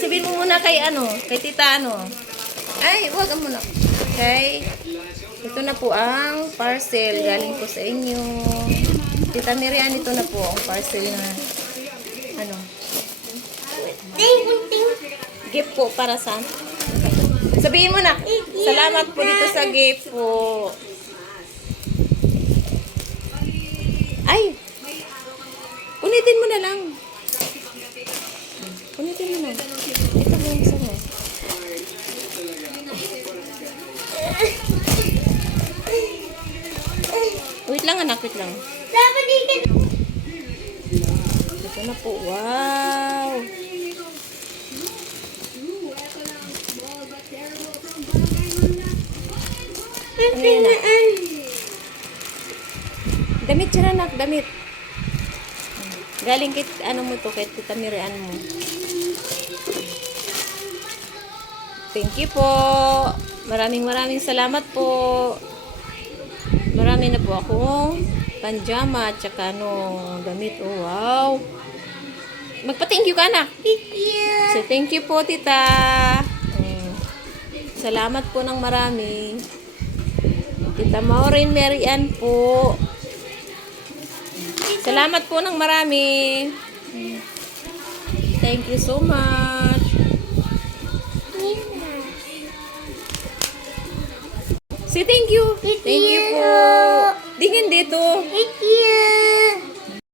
Sabihin mo muna kay kay tita Ay, wag muna. Okay. Ito na po ang parcel galing po sa inyo. Tita Miriam, ito na po ang parcel na gift po para sa sabihin mo na. Salamat po dito sa gift po. Ay. Punitin mo na lang. Punitin mo na. Ito ba yung sama? Wait lang anak, wait lang. Ito na po. Wow. Ano yan, anak? Damit siya na, anak. Damit. Galing kit, mo to, kay Tita Miriam mo. Thank you po. Maraming salamat po. Marami na po akong panjama at saka damit. Oh, wow. Magpa-thank you ka na. Thank you. So, thank you po, tita. Salamat po ng marami. Tita Maureen Marian po. Salamat po ng marami. Thank you so much. Say thank you. Thank Thank you you. po. Dingin dito. Thank you.